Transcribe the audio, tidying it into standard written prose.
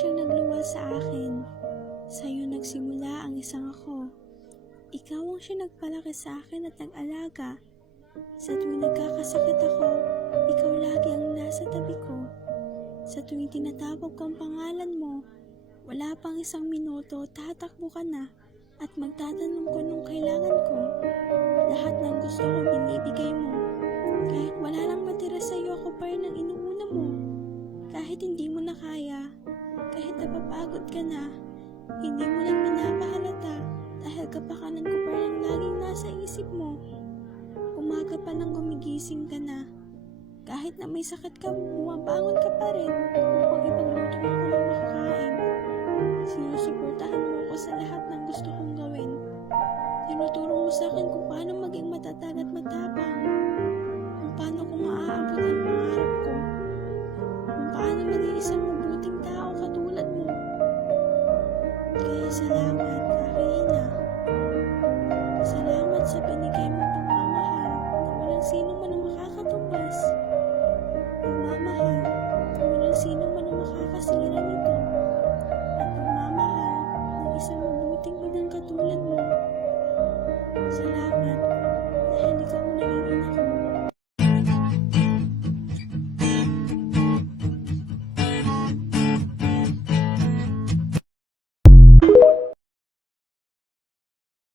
siyang nagluwal sa akin. Sa'yo nagsimula ang isang ako. Ikaw ang siya nagpalaki sa akin at nag-alaga. Sa tuwing nagkakasakit ako, ikaw lagi ang nasa tabi ko. Sa tuwing tinatawag ko ang pangalan mo, wala pang isang minuto, tatakbo ka na at magtatanong ko nung kailangan ko. Lahat ng gusto ko binibigay mo. Kahit wala lang matira sa'yo, ako pa rin ang inuuna mo. Kahit hindi mo na kaya, kahit napapagod ka na, hindi mo lang pinapahalata dahil kapakanan ko pa rin laging nasa isip mo. Umaga pa nang gumigising ka na. Kahit na may sakit ka, bumabangon ka pa rin upang ipagluto ko ng makakain. Sinusuportahan mo ko sa lahat ng gusto kong gawin. Tinuturo mo sa akin kung paano maging matatag at matapang. Kung paano ko maaabot ang pangarap ko. Kung paano maging isang mabuting tao katulad mo. Kaya salamat.